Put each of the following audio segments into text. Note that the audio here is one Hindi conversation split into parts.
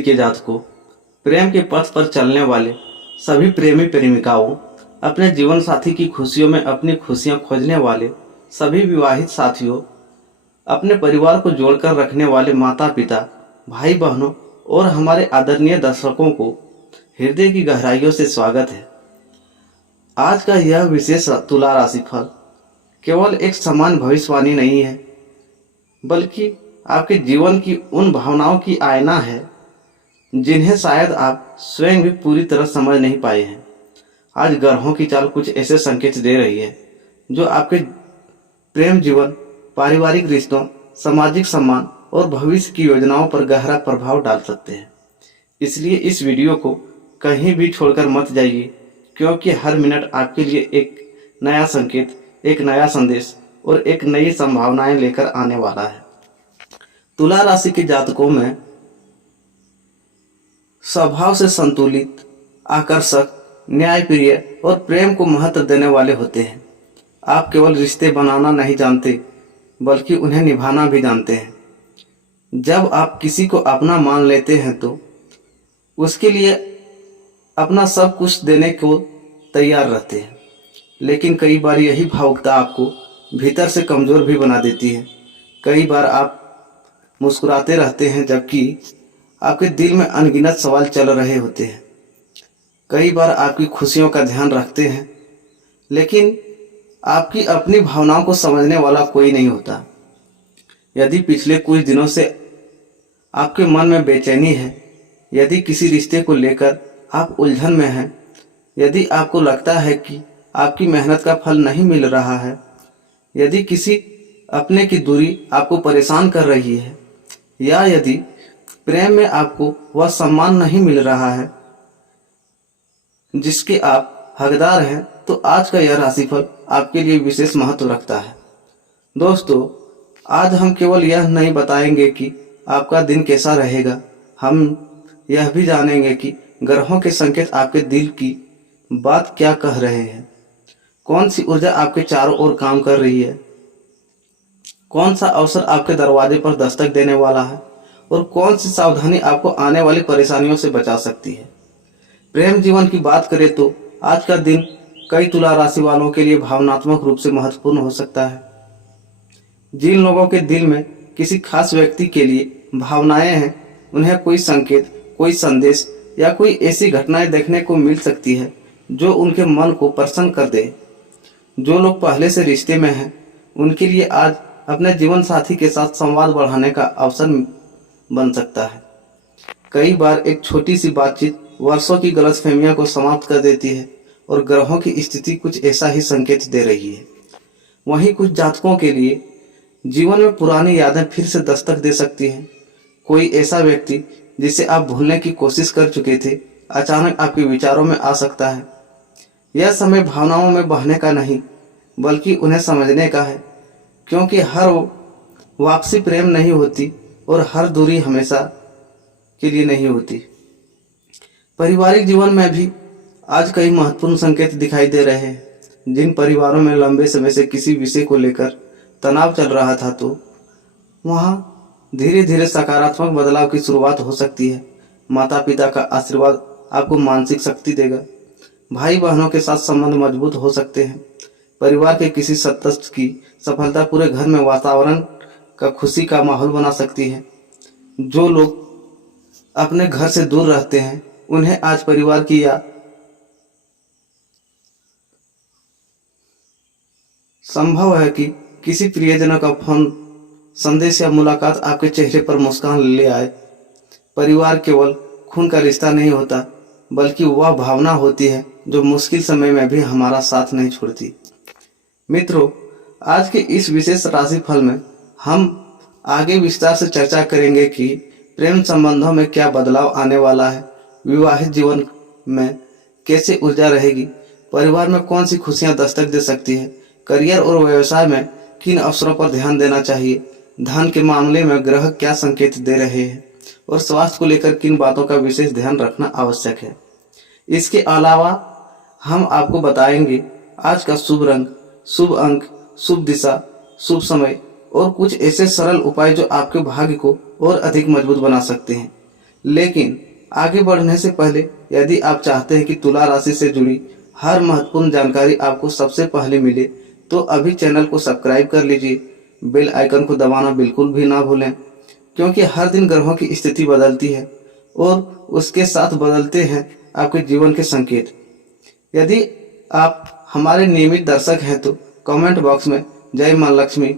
राशि के जातकों, प्रेम के पथ पर चलने वाले सभी प्रेमी प्रेमिकाओं, अपने जीवन साथी की खुशियों में अपनी खुशियां खोजने वाले सभी विवाहित साथियों, अपने परिवार को जोड़कर रखने वाले माता पिता, भाई बहनों और हमारे आदरणीय दर्शकों को हृदय की गहराइयों से स्वागत है। आज का यह विशेष तुला राशिफल केवल एक समान भविष्यवाणी नहीं है, बल्कि आपके जीवन की उन भावनाओं की आईना है जिन्हें शायद आप स्वयं भी पूरी तरह समझ नहीं पाए हैं। आज ग्रहों की चाल कुछ ऐसे संकेत दे रही है जो आपके प्रेम जीवन, पारिवारिक रिश्तों, सामाजिक सम्मान और भविष्य की योजनाओं पर गहरा प्रभाव डाल सकते हैं। इसलिए इस वीडियो को कहीं भी छोड़कर मत जाइए, क्योंकि हर मिनट आपके लिए एक नया संकेत, एक नया संदेश और एक नई संभावनाएं लेकर आने वाला है। तुला राशि के जातकों में स्वभाव से संतुलित, आकर्षक, न्यायप्रिय और प्रेम को महत्व देने वाले होते हैं। आप केवल रिश्ते बनाना नहीं जानते, बल्कि उन्हें निभाना भी जानते हैं। जब आप किसी को अपना मान लेते हैं तो उसके लिए अपना सब कुछ देने को तैयार रहते हैं। लेकिन कई बार यही भावुकता आपको भीतर से कमज़ोर भी बना देती है। कई बार आप मुस्कुराते रहते हैं जबकि आपके दिल में अनगिनत सवाल चल रहे होते हैं। कई बार आपकी खुशियों का ध्यान रखते हैं, लेकिन आपकी अपनी भावनाओं को समझने वाला कोई नहीं होता। यदि पिछले कुछ दिनों से आपके मन में बेचैनी है, यदि किसी रिश्ते को लेकर आप उलझन में हैं, यदि आपको लगता है कि आपकी मेहनत का फल नहीं मिल रहा है, यदि किसी अपने की दूरी आपको परेशान कर रही है, या यदि प्रेम में आपको वह सम्मान नहीं मिल रहा है जिसके आप हकदार हैं, तो आज का यह राशिफल आपके लिए विशेष महत्व रखता है। दोस्तों, आज हम केवल यह नहीं बताएंगे कि आपका दिन कैसा रहेगा, हम यह भी जानेंगे कि ग्रहों के संकेत आपके दिल की बात क्या कह रहे हैं, कौन सी ऊर्जा आपके चारों ओर काम कर रही है, कौन सा अवसर आपके दरवाजे पर दस्तक देने वाला है और कौन सी सावधानी आपको आने वाली परेशानियों से बचा सकती है। प्रेम जीवन की बात करें तो आज का दिन कई तुला राशि वालों के लिए भावनात्मक रूप से महत्वपूर्ण हो सकता है। जिन लोगों के दिल में किसी खास व्यक्ति के लिए भावनाएं हैं, उन्हें कोई संकेत, कोई संदेश या कोई ऐसी घटनाएं देखने को मिल सकती है जो उनके मन को प्रसन्न कर दे। जो लोग पहले से रिश्ते में हैं, उनके लिए आज अपने जीवन साथी के साथ संवाद बढ़ाने का अवसर बन सकता है। कई बार एक छोटी सी बातचीत वर्षों की गलतफहमियों को समाप्त कर देती है और ग्रहों की स्थिति कुछ ऐसा ही संकेत दे रही है। वहीं कुछ जातकों के लिए जीवन में पुरानी यादें फिर से दस्तक दे सकती हैं। कोई ऐसा व्यक्ति जिसे आप भूलने की कोशिश कर चुके थे, अचानक आपके विचारों में आ सकता है। यह समय भावनाओं में बहने का नहीं, बल्कि उन्हें समझने का है, क्योंकि हर वापसी प्रेम नहीं होती और हर दूरी हमेशा के लिए नहीं होती। पारिवारिक जीवन में भी आज कई महत्वपूर्ण संकेत दिखाई दे रहे हैं। जिन परिवारों में लंबे समय से किसी विषय को लेकर तनाव चल रहा था, तो वहाँ धीरे धीरे सकारात्मक बदलाव की शुरुआत हो सकती है। माता पिता का आशीर्वाद आपको मानसिक शक्ति देगा। भाई बहनों के साथ संबंध मजबूत हो सकते हैं। परिवार के किसी सदस्य की सफलता पूरे घर में वातावरण का खुशी का माहौल बना सकती है। जो लोग अपने घर से दूर रहते हैं, उन्हें आज परिवार की या संभव है कि किसी प्रियजनों का फोन, संदेश या मुलाकात आपके चेहरे पर मुस्कान ले आए। परिवार केवल खून का रिश्ता नहीं होता, बल्कि वह भावना होती है जो मुश्किल समय में भी हमारा साथ नहीं छोड़ती। मित्रों, आज के इस विशेष राशिफल में हम आगे विस्तार से चर्चा करेंगे कि प्रेम संबंधों में क्या बदलाव आने वाला है, विवाहित जीवन में कैसे ऊर्जा रहेगी, परिवार में कौन सी खुशियां दस्तक दे सकती है, करियर और व्यवसाय में किन अवसरों पर ध्यान देना चाहिए, धन के मामले में ग्रह क्या संकेत दे रहे हैं और स्वास्थ्य को लेकर किन बातों का विशेष ध्यान रखना आवश्यक है। इसके अलावा हम आपको बताएंगे आज का शुभ रंग, शुभ अंक, शुभ दिशा, शुभ समय और कुछ ऐसे सरल उपाय जो आपके भाग्य को और अधिक मजबूत बना सकते हैं। लेकिन आगे बढ़ने से पहले यदि आप चाहते हैं कि तुला राशि से जुड़ी हर महत्वपूर्ण जानकारी आपको सबसे पहले मिले तो अभी चैनल को सब्सक्राइब कर लीजिए, बेल आइकन को दबाना बिल्कुल भी ना भूलें, क्योंकि हर दिन ग्रहों की स्थिति बदलती है और उसके साथ बदलते हैं आपके जीवन के संकेत। यदि आप हमारे नियमित दर्शक हैं तो कमेंट बॉक्स में जय मां लक्ष्मी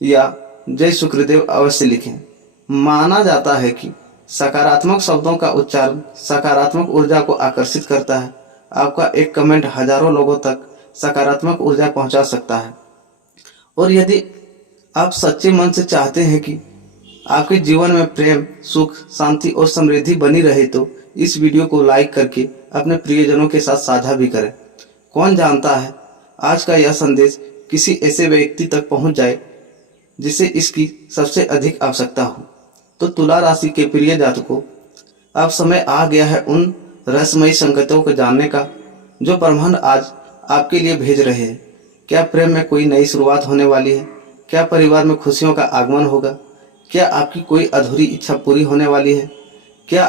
या जय शुक्रदेव अवश्य लिखें। माना जाता है कि सकारात्मक शब्दों का उच्चारण सकारात्मक ऊर्जा को आकर्षित करता है। आपका एक कमेंट हजारों लोगों तक सकारात्मक ऊर्जा पहुंचा सकता है। और यदि आप सच्चे मन से चाहते हैं कि आपके जीवन में प्रेम, सुख, शांति और समृद्धि बनी रहे तो इस वीडियो को लाइक करके अपने प्रियजनों के साथ साझा भी करें। कौन जानता है आज का यह संदेश किसी ऐसे व्यक्ति तक पहुंच जाए जिसे इसकी सबसे अधिक आवश्यकता हो। तो तुला राशि के प्रिय जातकों, अब समय आ गया है उन रहस्यमयी संकेतों को जानने का जो ब्रह्मांड आज आपके लिए भेज रहे हैं। क्या प्रेम में कोई नई शुरुआत होने वाली है? क्या परिवार में खुशियों का आगमन होगा? क्या आपकी कोई अधूरी इच्छा पूरी होने वाली है? क्या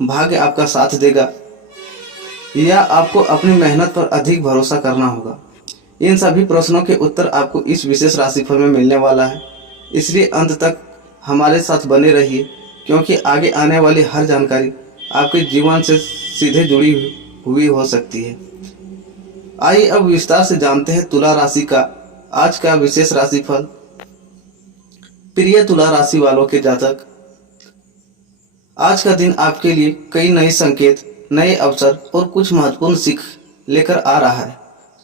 भाग्य आपका साथ देगा या आपको अपनी मेहनत पर अधिक भरोसा करना होगा? इन सभी प्रश्नों के उत्तर आपको इस विशेष राशिफल में मिलने वाला है, इसलिए अंत तक हमारे साथ बने रहिए, क्योंकि आगे आने वाली हर जानकारी आपके जीवन से सीधे जुड़ी हुई हो सकती है। आइए अब विस्तार से जानते हैं तुला राशि का आज का विशेष राशिफल। प्रिय तुला राशि वालों के जातक, आज का दिन आपके लिए कई नए संकेत, नए अवसर और कुछ महत्वपूर्ण सीख लेकर आ रहा है।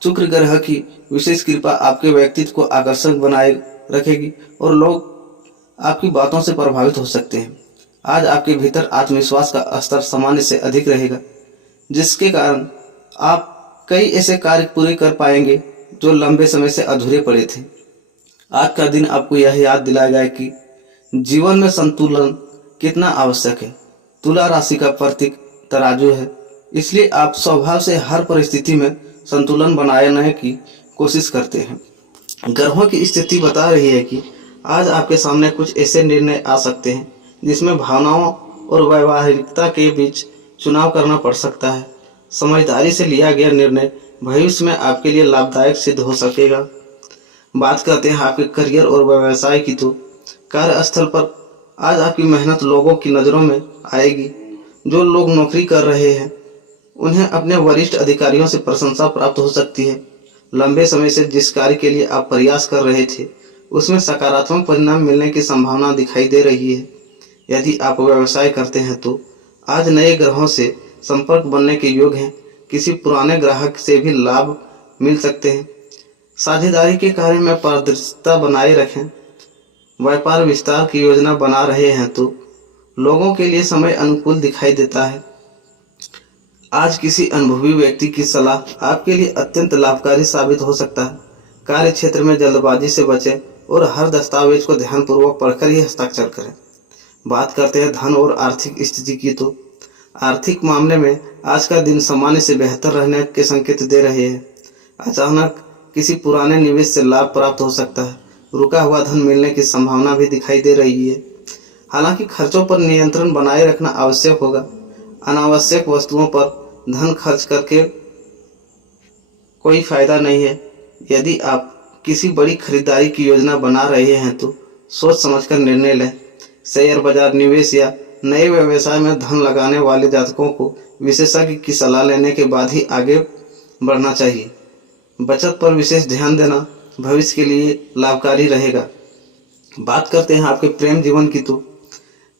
शुक्र ग्रह की विशेष कृपा आपके व्यक्तित्व को आकर्षक बनाए रखेगी और लोग आपकी बातों से प्रभावित हो सकते हैं। आज आपके भीतर आत्मविश्वास का स्तर सामान्य से अधिक रहेगा, जिसके कारण आप कई ऐसे कार्य पूरे कर पाएंगे जो लंबे समय से अधूरे पड़े थे। आज का दिन आपको यह याद दिलाएगा कि जीवन में संतुलन कितना आवश्यक है। तुला राशि का प्रतीक तराजू है, इसलिए आप स्वभाव से हर परिस्थिति में संतुलन बनाने की कोशिश करते हैं। ग्रहों की स्थिति बता रही है कि आज आपके सामने कुछ ऐसे निर्णय आ सकते हैं जिसमें भावनाओं और व्यावहारिकता के बीच चुनाव करना पड़ सकता है। समझदारी से लिया गया निर्णय भविष्य में आपके लिए लाभदायक सिद्ध हो सकेगा। बात करते हैं आपके करियर और व्यवसाय की, तो कार्यस्थल पर आज आपकी मेहनत लोगों की नज़रों में आएगी। जो लोग नौकरी कर रहे हैं उन्हें अपने वरिष्ठ अधिकारियों से प्रशंसा प्राप्त हो सकती है। लंबे समय से जिस कार्य के लिए आप प्रयास कर रहे थे उसमें सकारात्मक परिणाम मिलने की संभावना दिखाई दे रही है। यदि आप व्यवसाय करते हैं तो आज नए ग्रहों से संपर्क बनने के योग हैं। किसी पुराने ग्राहक से भी लाभ मिल सकते हैं। साझेदारी के कार्य में पारदर्शिता बनाए रखें। व्यापार विस्तार की योजना बना रहे हैं तो लोगों के लिए समय अनुकूल दिखाई देता है। आज किसी अनुभवी व्यक्ति की सलाह आपके लिए अत्यंत लाभकारी साबित हो सकता है। कार्य क्षेत्र में जल्दबाजी से बचें और हर दस्तावेज को ध्यानपूर्वक पढ़कर ही हस्ताक्षर करें। बात करते हैं धन और आर्थिक स्थिति की, तो आर्थिक मामले में आज का दिन सामान्य से बेहतर रहने के संकेत दे रहे हैं। अचानक किसी पुराने निवेश से लाभ प्राप्त हो सकता है। रुका हुआ धन मिलने की संभावना भी दिखाई दे रही है। हालांकि खर्चों पर नियंत्रण बनाए रखना आवश्यक होगा। अनावश्यक वस्तुओं पर धन खर्च करके कोई फायदा नहीं है। यदि आप किसी बड़ी खरीदारी की योजना बना रहे हैं तो सोच समझकर निर्णय लें। शेयर बाजार, निवेश या नए व्यवसाय में धन लगाने वाले जातकों को विशेषज्ञ की सलाह लेने के बाद ही आगे बढ़ना चाहिए। बचत पर विशेष ध्यान देना भविष्य के लिए लाभकारी रहेगा। बात करते हैं आपके प्रेम जीवन की, तो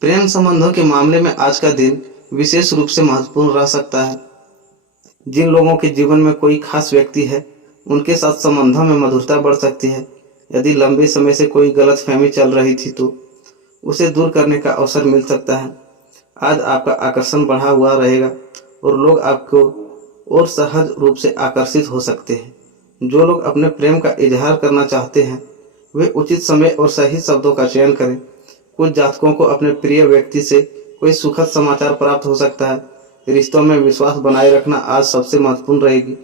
प्रेम संबंधों के मामले में आज का दिन विशेष रूप से महत्वपूर्ण रह सकता है। जिन लोगों के जीवन में कोई खास व्यक्ति है उनके साथ संबंधों में मधुरता बढ़ सकती है। यदि लंबे समय से कोई गलतफहमी चल रही थी तो उसे दूर करने का अवसर मिल सकता है। आज आपका आकर्षण बढ़ा हुआ रहेगा और लोग आपको और सहज रूप से आकर्षित हो सकते हैं। जो लोग अपने प्रेम का इजहार करना चाहते हैं वे उचित समय और सही शब्दों का चयन करें। कुछ जातकों को अपने प्रिय व्यक्ति से कोई सुखद समाचार प्राप्त हो सकता है। रिश्तों में विश्वास बनाए रखना आज सबसे महत्वपूर्ण रहेगी।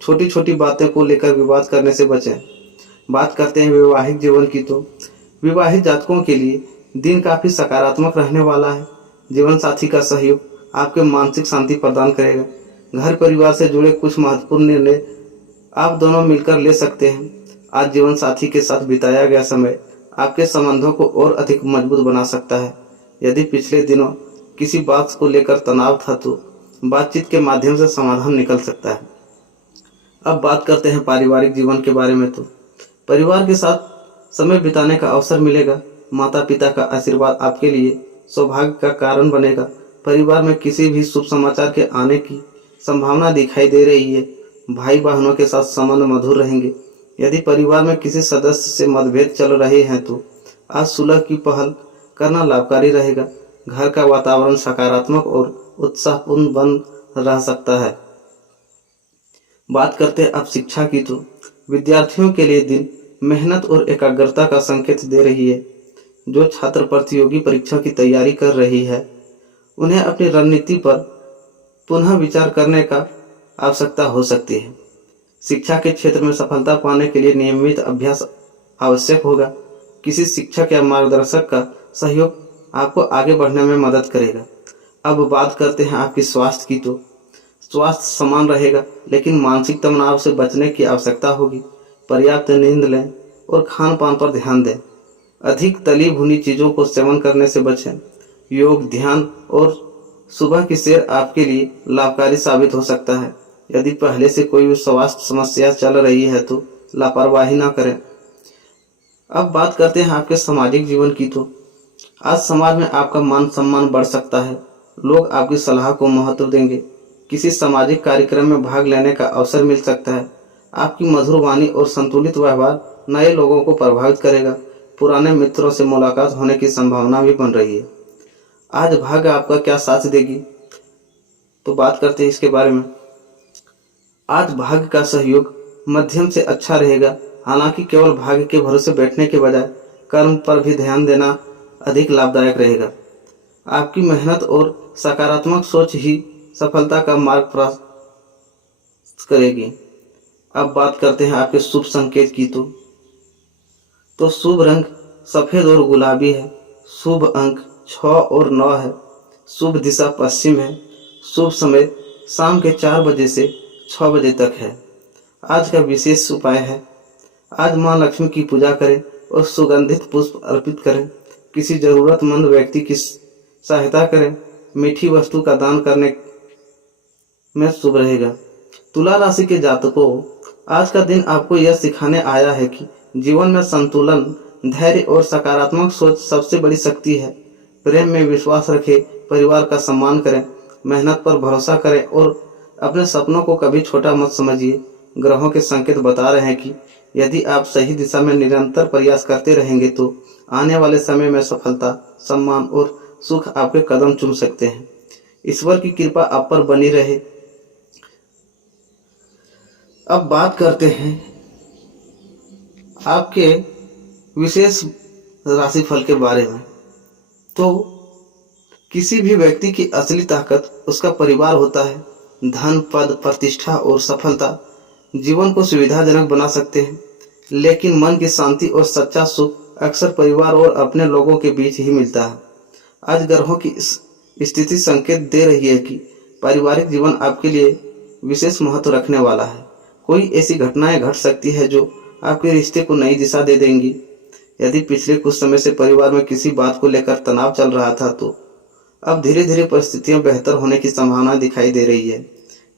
छोटी छोटी बातें को लेकर विवाद करने से बचें। बात करते हैं वैवाहिक जीवन की, तो विवाहित जातकों के लिए दिन काफ़ी सकारात्मक रहने वाला है। जीवन साथी का सहयोग आपके मानसिक शांति प्रदान करेगा। घर परिवार से जुड़े कुछ महत्वपूर्ण निर्णय आप दोनों मिलकर ले सकते हैं। आज जीवन साथी के साथ बिताया गया समय आपके संबंधों को और अधिक मजबूत बना सकता है। यदि पिछले दिनों किसी बात को लेकर तनाव था तो बातचीत के माध्यम से समाधान निकल सकता है। अब बात करते हैं पारिवारिक जीवन के बारे में। तो परिवार के साथ समय बिताने का अवसर मिलेगा। माता पिता का आशीर्वाद आपके लिए सौभाग्य का कारण बनेगा। परिवार में किसी भी शुभ समाचार के आने की संभावना दिखाई दे रही है। भाई बहनों के साथ संबंध मधुर रहेंगे। यदि परिवार में किसी सदस्य से मतभेद चल रहे हैं तो आज सुलह की पहल करना लाभकारी रहेगा। घर का वातावरण सकारात्मक और उत्साहपूर्ण बन रह सकता है। बात करते हैं अब शिक्षा की। तो विद्यार्थियों के लिए दिन मेहनत और एकाग्रता का संकेत दे रही है। जो छात्र प्रतियोगी परीक्षा की तैयारी कर रही है उन्हें अपनी रणनीति पर पुनः विचार करने का आवश्यकता हो सकती है। शिक्षा के क्षेत्र में सफलता पाने के लिए नियमित अभ्यास आवश्यक होगा। किसी शिक्षक या मार्गदर्शक का सहयोग आपको आगे बढ़ने में मदद करेगा। अब बात करते हैं आपकी स्वास्थ्य की। तो स्वास्थ्य समान रहेगा लेकिन मानसिक तनाव से बचने की आवश्यकता होगी। पर्याप्त नींद लें और खान पान पर ध्यान दें। अधिक तली भुनी चीज़ों को सेवन करने से बचें। योग, ध्यान और सुबह की सैर आपके लिए लाभकारी साबित हो सकता है। यदि पहले से कोई स्वास्थ्य समस्या चल रही है तो लापरवाही ना करें। अब बात करते हैं आपके सामाजिक जीवन की। तो आज समाज में आपका मान सम्मान बढ़ सकता है। लोग आपकी सलाह को महत्व देंगे। किसी सामाजिक कार्यक्रम में भाग लेने का अवसर मिल सकता है। आपकी मधुर वाणी और संतुलित व्यवहार नए लोगों को प्रभावित करेगा। पुराने मित्रों से मुलाकात होने की संभावना भी बन रही है। आज भाग्य आपका क्या साथ देगी, तो बात करते हैं इसके बारे में। आज भाग्य का सहयोग मध्यम से अच्छा रहेगा। हालांकि केवल भाग्य के भरोसे बैठने के बजाय कर्म पर भी ध्यान देना अधिक लाभदायक रहेगा। आपकी मेहनत और सकारात्मक सोच ही सफलता का मार्ग प्रशस्त करेगी। अब बात करते हैं आपके शुभ संकेत की। तो शुभ रंग सफ़ेद और गुलाबी है। शुभ अंक 6 और 9 है। शुभ दिशा पश्चिम है। शुभ समय शाम के 4 बजे से 6 बजे तक है। आज का विशेष उपाय है, आज माँ लक्ष्मी की पूजा करें और सुगंधित पुष्प अर्पित करें। किसी जरूरतमंद व्यक्ति की सहायता करें। मीठी वस्तु का दान करने में शुभ रहेगा। तुला राशि के जातकों, आज का दिन आपको यह सिखाने आया है कि जीवन में संतुलन, धैर्य और सकारात्मक सोच सबसे बड़ी शक्ति है। प्रेम में विश्वास रखें, परिवार का सम्मान करें, मेहनत पर भरोसा करें और अपने सपनों को कभी छोटा मत समझिए। ग्रहों के संकेत बता रहे हैं कि यदि आप सही दिशा में निरंतर प्रयास करते रहेंगे तो आने वाले समय में सफलता, सम्मान और सुख आपके कदम चूम सकते हैं। ईश्वर की कृपा आप पर बनी रहे। अब बात करते हैं आपके विशेष राशिफल के बारे में। तो किसी भी व्यक्ति की असली ताकत उसका परिवार होता है। धन, पद, प्रतिष्ठा और सफलता जीवन को सुविधाजनक बना सकते हैं, लेकिन मन की शांति और सच्चा सुख अक्सर परिवार और अपने लोगों के बीच ही मिलता है। आज ग्रहों की स्थिति संकेत दे रही है कि पारिवारिक जीवन आपके लिए विशेष महत्व रखने वाला है। कोई ऐसी घटनाएं घट सकती है जो आपके रिश्ते को नई दिशा दे देंगी। यदि पिछले कुछ समय से परिवार में किसी बात को लेकर तनाव चल रहा था तो अब धीरे धीरे परिस्थितियां बेहतर होने की संभावना दिखाई दे रही है।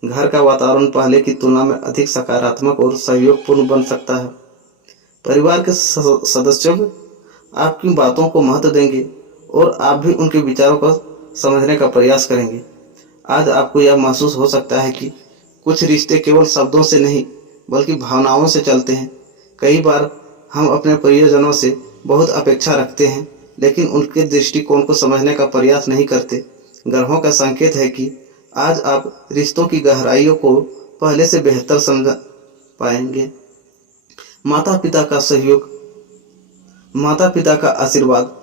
घर का वातावरण पहले की तुलना में अधिक सकारात्मक और सहयोगपूर्ण बन सकता है। परिवार के सदस्यों आपकी बातों को महत्व देंगे और आप भी उनके विचारों को समझने का प्रयास करेंगे। आज आपको यह महसूस हो सकता है कि कुछ रिश्ते केवल शब्दों से नहीं बल्कि भावनाओं से चलते हैं। कई बार हम अपने प्रियजनों से बहुत अपेक्षा रखते हैं लेकिन उनके दृष्टिकोण को समझने का प्रयास नहीं करते। ग्रहों का संकेत है कि आज आप रिश्तों की गहराइयों को पहले से बेहतर समझ पाएंगे। माता पिता का सहयोग, माता पिता का आशीर्वाद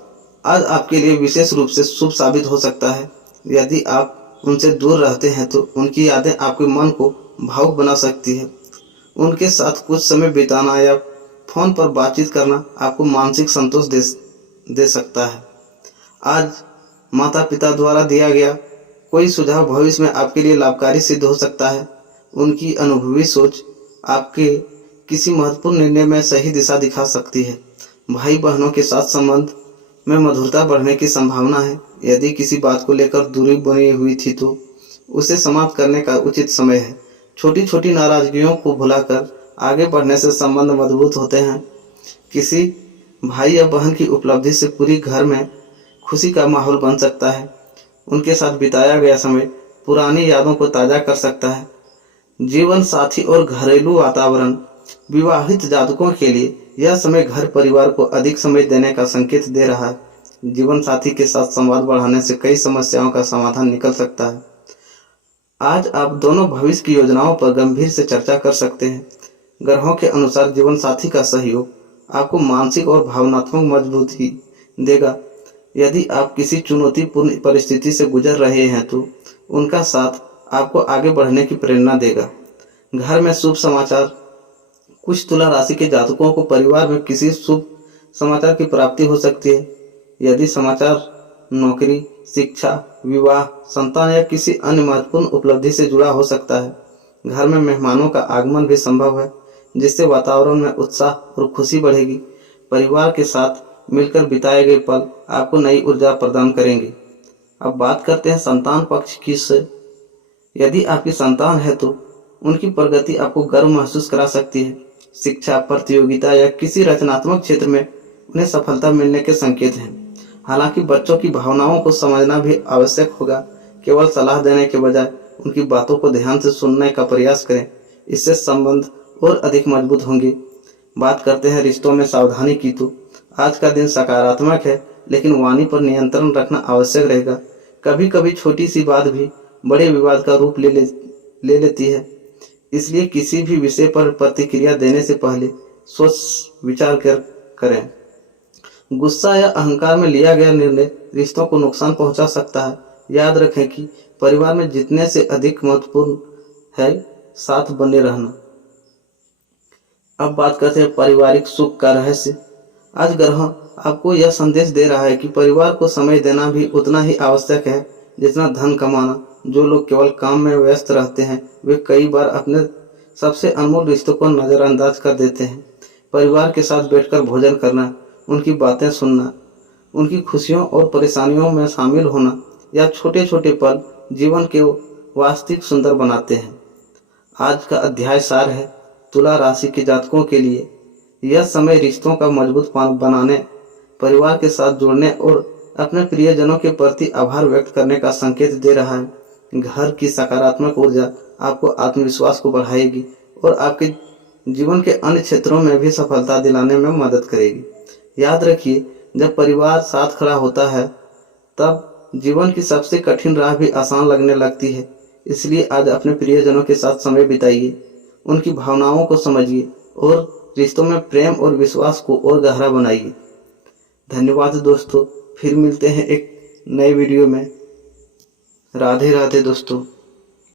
आज आपके लिए विशेष रूप से शुभ साबित हो सकता है। यदि आप उनसे दूर रहते हैं तो उनकी यादें आपके मन को भावुक बना सकती है। उनके साथ कुछ समय बिताना या फोन पर बातचीत करना आपको मानसिक संतोष दे सकता है। आज माता पिता द्वारा दिया गया कोई सुझाव भविष्य में आपके लिए लाभकारी सिद्ध हो सकता है। उनकी अनुभवी सोच आपके किसी महत्वपूर्ण निर्णय में सही दिशा दिखा सकती है। भाई बहनों के साथ संबंध में मधुरता बढ़ने की संभावना है। यदि किसी बात को लेकर दूरी बनी हुई थी तो उसे समाप्त करने का उचित समय है। छोटी छोटी नाराजगियों को भुलाकर आगे बढ़ने से संबंध मजबूत होते हैं। किसी भाई या बहन की उपलब्धि से पूरी घर में खुशी का माहौल बन सकता है। उनके साथ बिताया गया समय पुरानी यादों को ताज़ा कर सकता है। जीवन साथी और घरेलू वातावरण, विवाहित जातकों के लिए यह समय घर परिवार को अधिक समय देने का संकेत दे रहा है। जीवन साथी के साथ संवाद बढ़ाने से कई समस्याओं का समाधान निकल सकता है। आज आप दोनों भविष्य की योजनाओं पर गंभीर से चर्चा कर सकते हैं। ग्रहों के अनुसार जीवन साथी का सहयोग आपको मानसिक और भावनात्मक मजबूती देगा। यदि आप किसी चुनौतीपूर्ण परिस्थिति से गुजर रहे हैं तो उनका साथ आपको आगे बढ़ने की प्रेरणा देगा। घर में शुभ समाचार, कुछ तुला राशि के जातकों को परिवार में किसी शुभ समाचार की प्राप्ति हो सकती है। यदि समाचार नौकरी, शिक्षा, विवाह, संतान या किसी अन्य महत्वपूर्ण उपलब्धि से जुड़ा हो सकता है। घर में मेहमानों का आगमन भी संभव है, जिससे वातावरण में उत्साह और खुशी बढ़ेगी। परिवार के साथ मिलकर बिताए गए पल आपको नई ऊर्जा प्रदान करेंगे। अब बात करते हैं संतान पक्ष की से। यदि आपकी संतान है तो उनकी प्रगति आपको गर्व महसूस करा सकती है। शिक्षा, प्रतियोगिता या किसी रचनात्मक क्षेत्र में उन्हें सफलता मिलने के संकेत हैं। हालांकि बच्चों की भावनाओं को समझना भी आवश्यक होगा। केवल सलाह देने के बजाय उनकी बातों को ध्यान से सुनने का प्रयास करें। इससे संबंध और अधिक मजबूत होंगे। बात करते हैं रिश्तों में सावधानी की तो आज का दिन सकारात्मक है, लेकिन वाणी पर नियंत्रण रखना आवश्यक रहेगा। कभी कभी छोटी सी बात भी बड़े विवाद का रूप ले लेती है। इसलिए किसी भी विषय पर प्रतिक्रिया देने से पहले सोच विचार करें। गुस्सा या अहंकार में लिया गया निर्णय रिश्तों को नुकसान पहुंचा सकता है। याद रखें कि परिवार में जितने से अधिक महत्वपूर्ण है साथ बने रहना। अब बात करते हैं पारिवारिक सुख का रहस्य। आज ग्रह आपको यह संदेश दे रहा है कि परिवार को समय देना भी उतना ही आवश्यक है जितना धन कमाना। जो लोग केवल काम में व्यस्त रहते हैं वे कई बार अपने सबसे अनमोल रिश्तों को नज़रअंदाज कर देते हैं। परिवार के साथ बैठकर भोजन करना, उनकी बातें सुनना, उनकी खुशियों और परेशानियों में शामिल होना या छोटे छोटे पल जीवन के वास्तविक सुंदर बनाते हैं। आज का अध्याय सार है। तुला राशि के जातकों के लिए यह समय रिश्तों का मजबूत बनाने, परिवार के साथ जुड़ने और अपने प्रियजनों के प्रति आभार व्यक्त करने का संकेत दे रहा है। घर की सकारात्मक ऊर्जा आपको आत्मविश्वास को बढ़ाएगी और आपके जीवन के अन्य क्षेत्रों में भी सफलता दिलाने में मदद करेगी। याद रखिए, जब परिवार साथ खड़ा होता है तब जीवन की सबसे कठिन राह भी आसान लगने लगती है। इसलिए आज अपने प्रियजनों के साथ समय बिताइए, उनकी भावनाओं को समझिए और रिश्तों में प्रेम और विश्वास को और गहरा बनाइए। धन्यवाद दोस्तों, फिर मिलते हैं एक नए वीडियो में। राधे राधे दोस्तों।